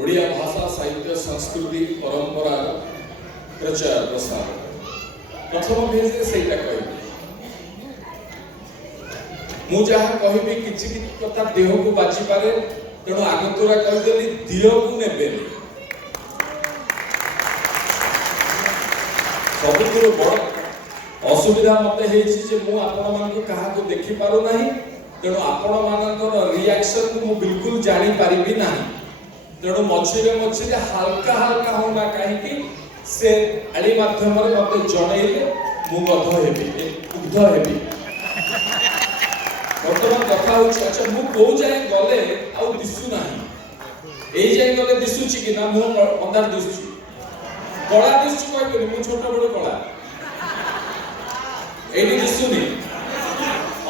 ओडिया भाषा साहित्य संस्कृति परंपरा प्रचार प्रसार प्रथम भेजे से मु जहाँ कहबी किछि कथा देह को बाजी पारे तेणु आगतुरा कहीदेली दिह को नेबे सबुठु बड़ असुविधा मत मु आपण मानक कहा देखि पारु नाही तेणु आपण मानकर रिएक्शन को मु बिल्कुल जानी पारिबी नाही तेणु मझिरे मझिरे हल्का हल्का होना कहीं से आली माध्यम मत जनइले मु गध हेबी उग्ध हेबी बर्तमान कथा होछि अच्छा मु को जाय गले आ दिसु नाही एई जाय गले दिसुछि कि ना मु अंधार दिसुछि कला दिसुछि कहबे मु छोट बड़ कला एई दिसुनी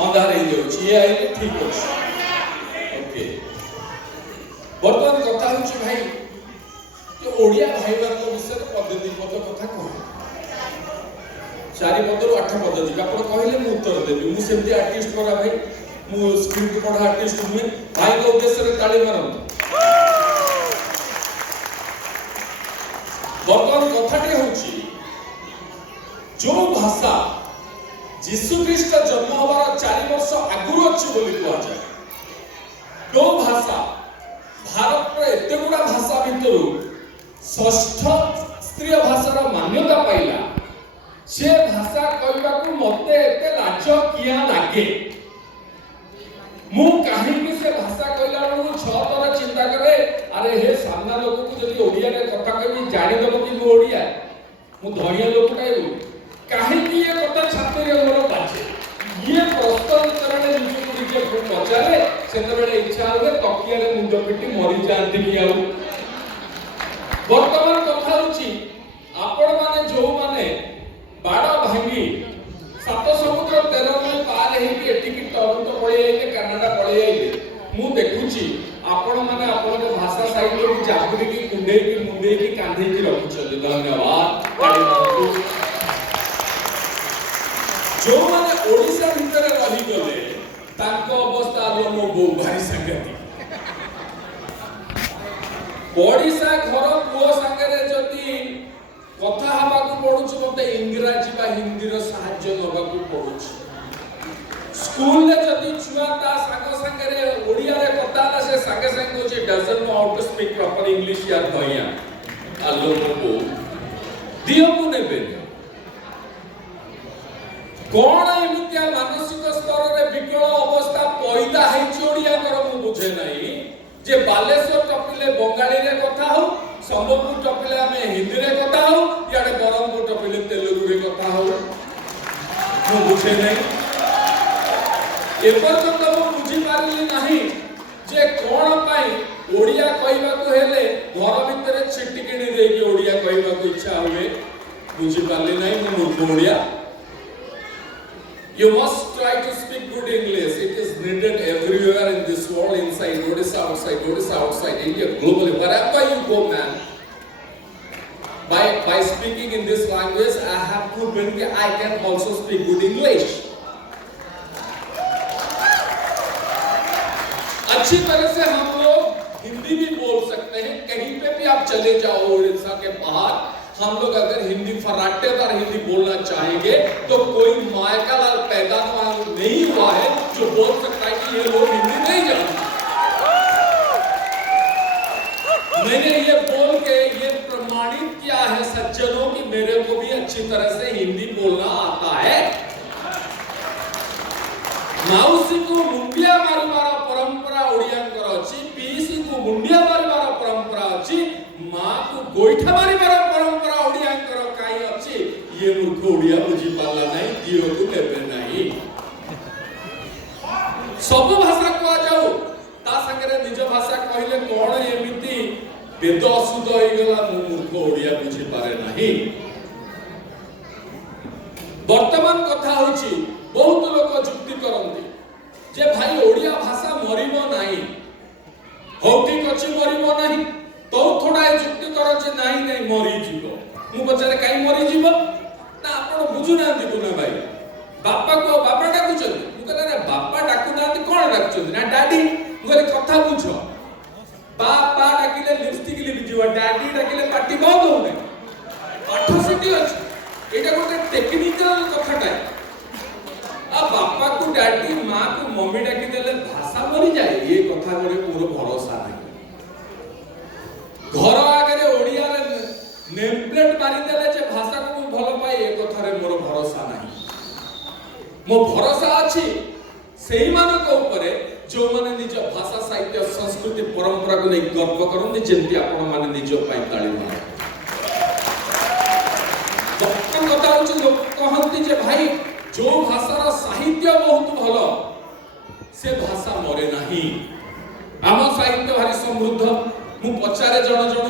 अंधार हे जाउछि ये आइले ठीक अछि ओके बर्तमान कथा होछि भाई जो ओडिया भाई बारक विषय पद्धति पद कथा कह चारि पदरु 8 पद्धति आपण कहले मु उत्तर देबी मु सेमती आर्टिस्ट करा भाई मु स्क्रिप्ट पढा आर्टिस्ट हुए भाई को उद्देश्य रे ताली मारन बर्तमान कथाटे होछि जो भाषा यीशु ख्रीष्ट जन्म होबार 4 वर्ष आगुरु अछि बोली कहै छै जो भाषा भारत रे एते गुडा भाषा भितरु षष्ठ स्त्रीय भाषार मान्यता पाइला से भाषा कहबा को मते एते लाज किया लागे मु काहे कि से भाषा कहला बेलु 6 तरह चिंता करे अरे हे सामना लोक को जदी ओडिया रे कथा कहबी जानि दबो कि मु ओडिया मु धनिया लोक कहबो काहे कि ये कथा छात्र मोर बाचे ये प्रश्न उत्तर में निजे को पचारे सेते बेले इच्छा होवे तकिया रे मुंड पिटी मरि जानती कि आउ वर्तमान कथा होची आपण माने जो माने बाड़ा भांगी सात समुद्र 13 में पार हे कि एटी कि टोरंटो पळे आइले कनाडा पळे आइले मु देखुची आपण माने आपण के भाषा साहित्य को जागृति की कुंडे की मुंडे की कांधे की रखुचले धन्यवाद ताली मारतु जो माने ओडिसा भितर रही गले ताको अवस्था रो मो बो भारी संगति ओडिसा घर पुओ संगे जति कथा हवा को पढुछ मते इंग्रजी बा हिंदी रो सहाय्य नबा को पढुछ स्कूल ले जति छुआ ता संग संगे रे ओडिया रे कथा ला से संगे संगे होचे doesn't know how to speak proper English यार भैया आलो को दियो को नेबे कोन एमितिया मानसिक स्तर रे विकल अवस्था पैदा हेछि ओडिया कर मु बुझे नाही जे बालेश्वर टपिले बंगाली रे कथा हो संबलपुर टपिले हमें हिंदी रे कथा हो याडे बरमपुर टपिले तेलुगु रे कथा हो मु बुझे नाही ए पर्यंत मु बुझी पारली नाही जे कोन पाई ओडिया कहबा को हेले घर भितर छिटी किनी दे कि ओडिया कहबा को इच्छा होवे बुझी पारली नाही मु Odia You must try to speak good English. It is needed everywhere in this world, inside, Odisha, outside, India, globally, wherever you go, man. By speaking in this language, I have proven that I can also speak good English. अच्छी तरह से हम लोग हिंदी भी बोल सकते हैं। कहीं पे भी आप चले जाओ उड़ीसा के बाहर, हम लोग अगर हिंदी फराटेदार हिंदी बोलना चाहेंगे तो कोई मायका लाल पैदा नहीं हुआ है जो बोल सकता है कि ये लोग हिंदी नहीं जानते। मैंने ये बोल के ये प्रमाणित किया है सज्जनों कि मेरे को भी अच्छी तरह से हिंदी बोलना आता है। माउसी को मुंडिया मारिबार परंपरा ओडियांकर अछि, पीसी को मुंडिया मारिबार परंपरा अछि, मां को गोइठा मारिबार परंपरा ओडियांकर काई अछि। ये मूर्ख ओडिया बुझी पाला नहीं, दियो को नेबे नहीं। सब भाषा को जाऊ ता संगे निज भाषा कहले कोन एमिति वेद अशुद्ध होई गेला मूर्ख ओडिया बुझी पारे नहीं। वर्तमान कथा होची बहुत लोक जुक्ति करंती जे भाई ओडिया भाषा मरिबो नाही, हो ठीक अछि मरिबो नाही, तो थोड़ा जुक्ति करो जे नाही नाही मरि जीवो। मु बचारे काई मरि जीवो ना आपण बुझु नांती कोना भाई बापा को बापा डाकुचन मु कहले रे बापा डाकु नांती कोन डाकुचन ना डैडी मु कहले कथा बुझो बापा डाकिले लिपस्टिक ହେଇଯିବ ଡାଡି ଡାକିଲେ ପାଟି ବନ୍ଦ ହଉନି ପାଠ ସେଠି ଅଛି ଏଇଟା ଗୋଟେ ଟେକ୍ନିକାଲ କଥାଟା आ बापा को डैडी माँ को मम्मी डाकी देले भाषा मरी जाए ये कथा करे पूरा भरोसा नहीं घर आगे ओडिया रे नेम प्लेट मारी देले जे भाषा को भलो पाए ये कथा रे मोर भरोसा नहीं मो भरोसा अछि सेही मानक ऊपर जो माने निज भाषा साहित्य संस्कृति परंपरा को नहीं गर्व करନ୍ତି जेंति आपण माने निज पाई ताली मारे कथा होछि लोक कहନ୍ତି जे भाई जो भाषार साहित्य बहुत भलो से भाषा मरे नहीं आम साहित्य भारी समृद्ध मु पचारे जण जण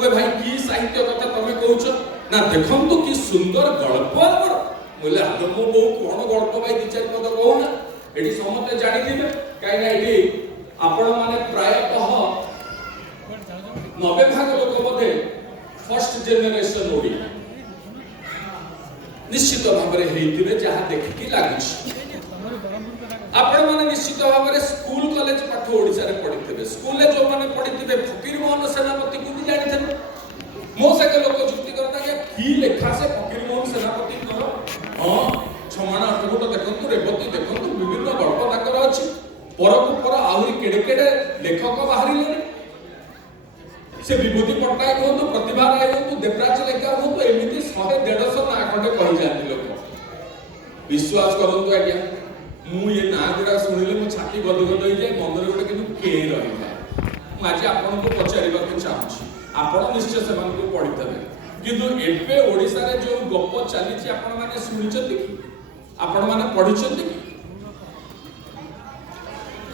ओए भाई की साहित्य कथा तमे कहउछ ना देखंतु की सुंदर गल्प हमर बोले आलो मो बो कोन गल्प भाई दि चार पद कहू ना एडी समते जानि दिबे काई ना एडी आपण माने प्रायतः 90% लोक मध्ये फर्स्ट जनरेशन ओडी निश्चित भाव में हेइतिबे जहा देखि लागुछि आपण माने निश्चित भाव में स्कूल कॉलेज पाठ ओडिसा रे पढिथिबे स्कूल ले जो माने पढिथिबे फकीर मोहन सेनापति को भी जानिथिबे मो सके लोक जुक्ति करता कि लेखा से फकीर मोहन सेनापति करो हां छमाना अटकुट देखंतु रेवती देखंतु विभिन्न गल्प ताकर अछि परकु पर आहुरी केडे केडे लेखक बाहरिले से विभूति पट्टनायक हो प्रतिभा राय हो देवराज लेखा हो एमती 100-150 ना खंडे कहि जाती लोक विश्वास करंतु आज्ञा मु ये ना गुडा सुनिले मो छाती गदगद होई जाय मन रे गोटे किनु के रहि जाय मु आज आपन को पचारिबा को चाहूछी आपण निश्चय सेमान को पढितबे किंतु एबे ओडिसा रे जो गप चली छि आपण माने सुनिछथि कि आपण माने पढिछथि कि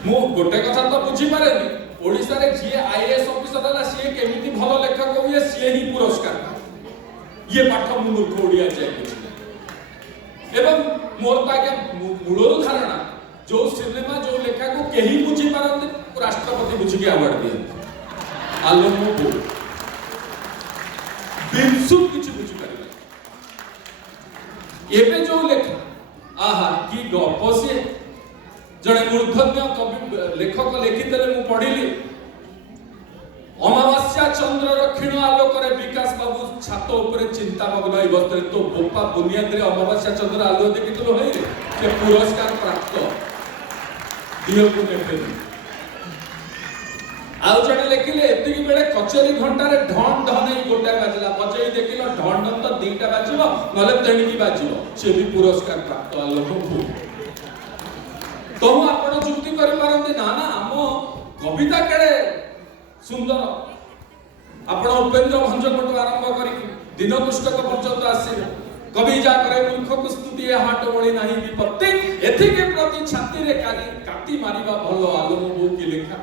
मु गोटे कथा तो बुझी पारेनी ओडिसा रे जे आईएएस ऑफिसर हला से केमिति भलो लेखक होय से ही पुरस्कार ये पाठ मु मूर्ख ओडिया जाय बुझी एवं मोर ताके मूलर धारणा जो सिनेमा जो लेखा को केही बुझी पारंते राष्ट्रपति बुझी के अवार्ड दिए आलो मो बो बिल्सु किछ बुझी पारिबे एबे जो लेखा आहा की गप से जड़े मूर्धन्य कवि लेखक लिखिते मु पढ़िली अमावास्या चंद्र क्षीण आलोक विकास बाबू छात ऊपर चिंता मग्न अवस्था तो बोपा बुनियाद रे अमावास्या चंद्र आलो देखितलो हे से पुरस्कार प्राप्त दियो को नेफे आउ जड़े लिखिले एति बेले कचरी घंटा रे ढण ढण ही गोटा बाजला बजई देखिलो ढण ढण तो दीटा बाजिबो नले तेणिकी बाजिबो से भी पुरस्कार प्राप्त आलो तो आपण जुक्ति करि पारंते ना ना हम कविता केड़े सुंदर आपण उपेंद्र भंजकोट आरंभ करी दिन पुस्तक पर्यंत आसीबे कवि जा करे मूर्ख को स्तुति हाट बळी नाही विपत्ति एथि के प्रति छाती रे काटी मारिबा भलो आलम बो की लेखा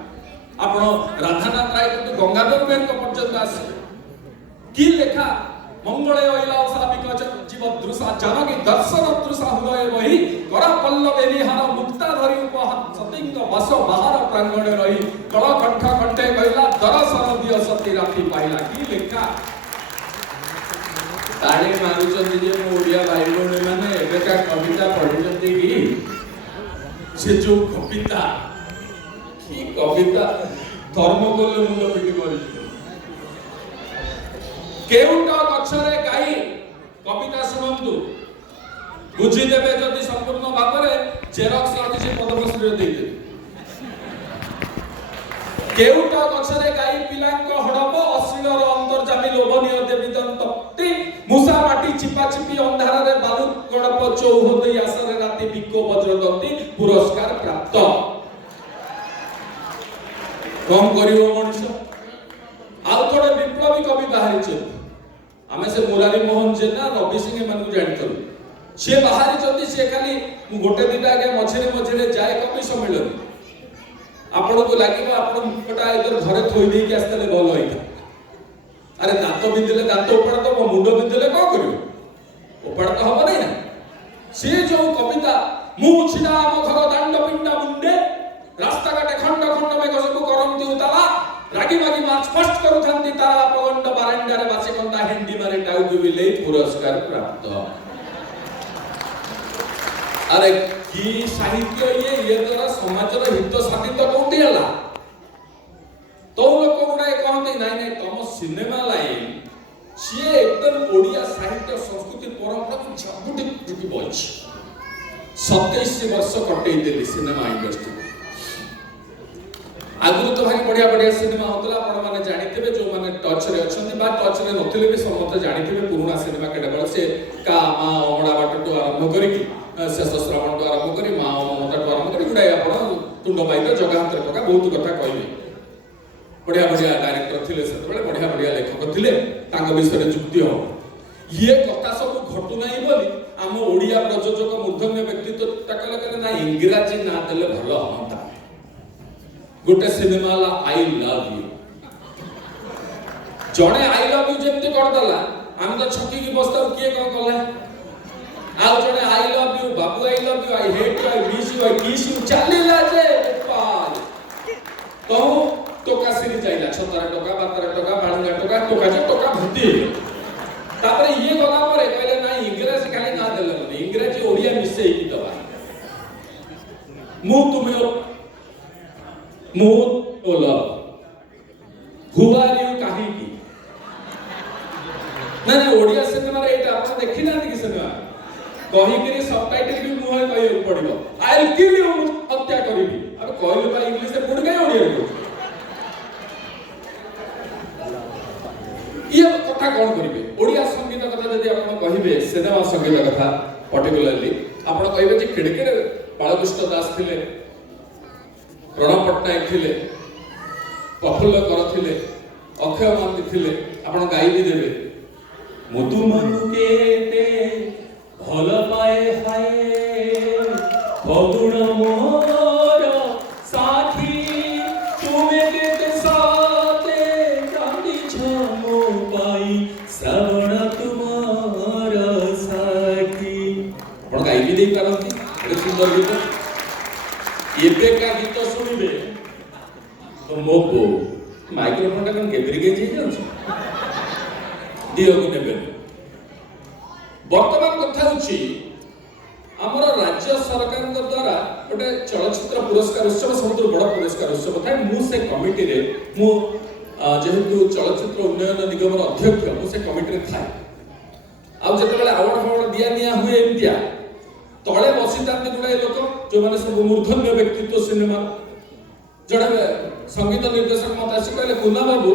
आपण राधानाथ राय को गंगाधर बेन को पर्यंत आसीबे की लेखा मंगले ओइला साबिक जीव दृशा जानकी दर्शन दृशा हृदय वही कर पल्लवेली हार मुक्ता धरि उपहार सतिंग बस बाहर प्रांगण रही कळ कंठ कंठे कहला दर्शन दियो सती राती पाइला की लेखा ताळे मारुचंदी जे ओडिया भाई भौणी माने एबेका कविता पढिचंती की से जो कविता की कविता धर्मकोल मुंड पिटी करी केउटा गछरे गाई कविता सुनंतु बुझी देबे जदि संपूर्ण भाबरे जेरॉक्स लगी से पद्मश्री दे दे केउटा गछरे गाई पिलांक हडब अश्लीलर अंतर्जामी लोभनीय देवीदंती मुसा माटी चिपा चिपी अंधार रे बालु गडप चौहदई आसरे राती बिको वज्रदंती पुरस्कार प्राप्त कम करियो मनुष्य आउ थोड़े विप्लवी कवि बाहरी छ आमे से मुरारी मोहन जेना रवि सिंह मन को जानतलु से बाहरी जति से खाली गोटे दिटा आगे मझरे मझरे जाय कवि सम्मेलन आपण को लागिबो आपण मुखटा इधर घरे थोई दे के आस्तले भलो होइता अरे दांत बिंदिले दांत उपाड़ तो मुंड बिंदिले को करियो उपाड़ तो हबो नै ना से जो कविता मु छिना हम घर दांड पिंडा मुंडे रास्ता काटे खंड खंड में सब करंती उताला रागी मागी मार्च फर्स्ट करूथांती तारा पगंड बारंडारे बासे कंता हिंदी मारे टाउ जुबिले पुरस्कार प्राप्त अरे की साहित्य ये द्वारा समाजर हित साधित कोठी हला तो लोक गुडा कहते नाही नाही तम सिनेमा लाइन सी एकदम ओडिया साहित्य संस्कृति परंपरा को झपुटी झुकी बच 27 वर्ष कटई देली सिनेमा इंडस्ट्री आगु तो भारी बढ़िया बढ़िया सिनेमा होतला आपण माने जानिथिबे जो माने टच रे अछंती बा टच रे नथिले भी समस्त जानिथिबे पुराना सिनेमा केडा बळ से का मा ओमडा बाट तो आरंभ करी शेष श्रवण तो आरंभ करी मा ममता तो आरंभ करी गुडाय आपण तुंड पाइबे जगांतर प्रकार बहुत कथा कहबे बढ़िया बढ़िया डायरेक्टर थिले से बड़े बढ़िया बढ़िया लेखक थिले तांग विषय जुक्ति हो ये कथा सब घटु नाही बोली हम ओडिया प्रयोजक मूर्धन्य व्यक्तित्व ताकले करे ना इंग्रजी ना देले भलो हमता गोटे सिनेमा ला आई लव यू जणे आई लव यू जेते कर दला हम तो छकी की बस्ता किए कोन कले आ जणे I love you babu I love you I hate you I miss you I kiss you चलेला जे पाल तो कासिरी जाइला 17 टका 12 टका 12 टका टका जे टका भती तापरे ये गला परे कहले ना इंग्रजी खाली ना देले नहीं इंग्रजी ओडिया मिसे की दवा मु तुमे मोर ओ लव हु आर यू काहे की ना ना ओडिया सिनेमा रे एटा आपण देखि ना कि सिनेमा कहि के सबटाइटल भी मुहे कहि पड़िबो आई विल किल यू हत्या करिबी अब कहले बा इंग्लिश से पुड गए ओडिया रे ये कथा कौन करिवे ओडिया संगीत कथा जदि आपण कहिबे सिनेमा संगीत कथा पर्टिकुलरली आपण कहिबे जे केडकेड बालकृष्ण दास थिले प्रणव पट्टनायक थिले प्रफुल्ल कर थिले अक्षय महांती थिले आपण गाई भी देबे मधु मनु केते भल पाए हाय फगुण मोर साथी तुमे केते साथे कांदी छमो पाई श्रवण तुमार साथी आपण गाई भी दे पारंती एक सुंदर गीत एबे का गीत सुनिबे तो मोबो माइक्रोफोन टा कन गेबरी के जे जाउछ दियो को नेबे वर्तमान कथा होची हमर राज्य सरकार द्वारा गोटे चलचित्र पुरस्कार उत्सव सबुठ बड़ पुरस्कार उत्सव था मु से कमिटी रे मु जेहेतु चलचित्र उन्नयन निगम अध्यक्ष मु से कमिटी रे था आ जते बेले अवार्ड फवार्ड दिया हुए एमतिया तळे बसितांते गुडाय लोक जो माने सब मूर्धन्य व्यक्तित्व सिनेमा जड़े संगीत निर्देशक मत आसी कहले कुना बाबू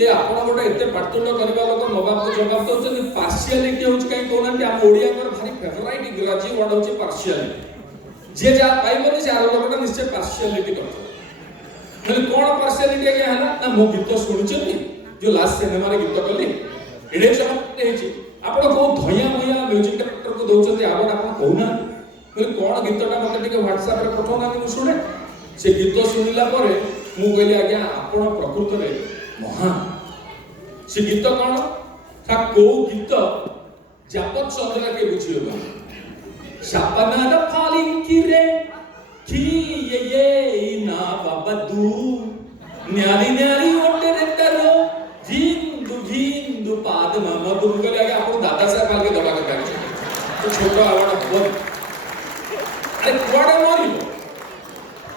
ये आपण गोटे एते पाटुंड करबा लोक नवाब को जवाब दउछन पार्शियलिटी होछ काई कोना कि हम ओडिया कर भारी फेवरेट इंग्रजी वर्ड होछ पार्शियलिटी जे जा पाइबो से आरो लोकटा निश्चय पार्शियलिटी करतो मतलब कोन पार्शियलिटी के हला ना मु गीत सुनिछनी जो लास्ट सिनेमा रे गीत कली एडे चमक हेछि आपण को धया मया म्यूजिक डायरेक्टर को दउछन आबड आपण कहूना मतलब कोन गीतटा मते टिके WhatsApp रे पठौना कि मु सुने से गीत सुनिला परे मु कहली आज्ञा आपण प्रकृत रे महान से गीत कौन था को गीत जापत चंद्र के बुझियो सपना द फॉलिंग किरे की ये ना बाबा दू न्यारी न्यारी ओटे रे करो जिंदु पाद मामा तुम को लगे आपको दादा साहब पाल के दबा के तो छोटा आवाज हो अरे कोडे मारिबो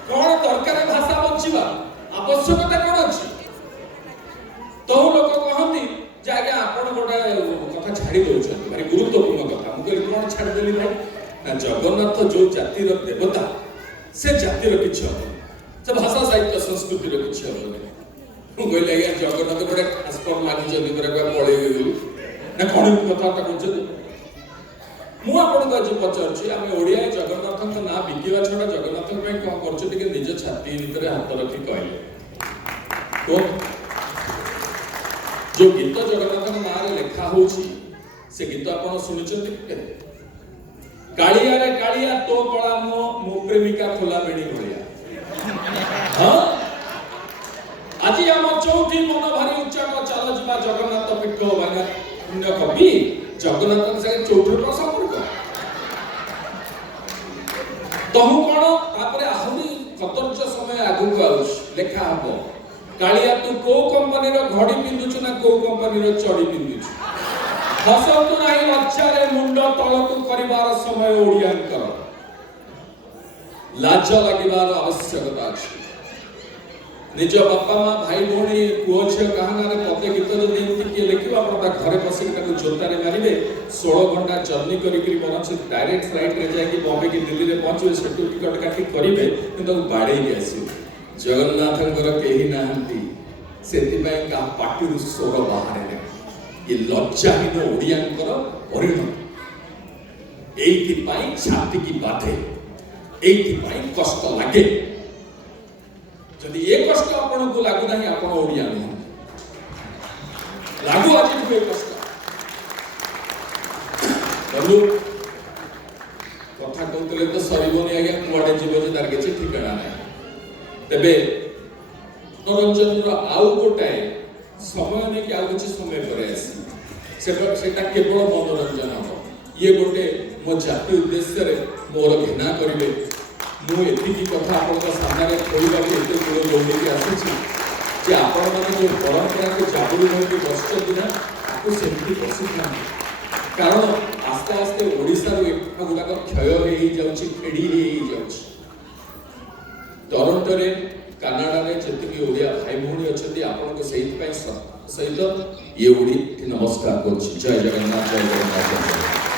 कोन दरकार भाषा बचिबा आवश्यकता कोन अछि तो लोक कहती जे आज्ञा आपण गोटा कथा छाड़ी दउछन भारी गुरुत्वपूर्ण कथा मु कहली कोन छाड़ी देली भाई ना जगन्नाथ जो जातिर देवता से जातिर किछ से भाषा साहित्य संस्कृति रो किछ मु कहली आज्ञा जगन्नाथ गोटे खासपर लागि जदी करे पळे गेलु ना कोन कथा ता कोन मु आपण को जे पचारछि हम ओडिया जगन्नाथ को ना बिकिवा छडा जगन्नाथ पे कोन करछ टिके निज छाती भीतर हाथ रखी कहले तो जो गीत जगन्नाथ नारे लेखा होची से गीत आपण सुनिचंती कालिया रे कालिया तो कळा मो प्रेमिका खोला बेणी भलिया हां আজি আমার চৌথি মন ভারি উচ্চাক চাল যা জগন্নাথ পীঠ বাঙা পুণ্য কবি জগন্নাথ সাথে চৌথির সম্পর্ক তহু কোন তারপরে আহুরি কতর্য সময় আগুক আউছ লেখা হবো কালিয়া তু কো কোম্পানির ঘড়ি পিন্ধুছু না কো কোম্পানির চড়ি পিন্ধুছু হসন্তু নাই লজ্জারে মুন্ড তলকু করিবার সময় ওড়িয়াঙ্কর লাজ লাগিবার আবশ্যকতা আছে निज बापा माँ भाई भौणी पुओ झील कहानी पदे गीत जदि किए लिखिब आप घरे बसिक जोतारे मारे 16 घंटा जर्नी करी डायरेक्ट फ्लाइट रे जाके बॉम्बे की दिल्ली रे पहुंचे सेटू टिकट काटी करिवे किंतु बाड़े आसी जगन्नाथंकर केही नाहंती सेति पय का पाटी स्वर बाहर ये लज्जाहीन ओडियांकर परिणत एइथि पय छाती की बाधे एइथि पय कष्ट लागे जदि ये कष्ट आपन को लागु नाही आपन ओडिया नहीं लागु आज ये कष्ट बंधु कथा कहतले तो सरीबनी आज्ञा कुआडे जीव जे तार किछि ठिकाना नाही तबे मनोरंजन रो आउ गोटाए समय ने कि आउ किछि समय परे आसी सेटा केवल मनोरंजन हो ये गोटे मो जाति उद्देश्य रे मोर घृणा करिवे मु एतिकी कथा आपन सामने खोइबा के एते दूर दौड़ी आसी जे आपण माने जो परंपरा को जागरूक होके बसच दिना आपको सेमती प्रशिक्षण कारण आस्ते आस्ते ओडिसा रो एक गुडाक क्षय हेई जाउची फेडी हेई जाउची टोरंटो रे कनाडा रे जतिकी ओडिया भाई भौणी अछती आपण को सहित पय सहित ये ओडी नमस्कार करछि जय जगन्नाथ जय जगन्नाथ।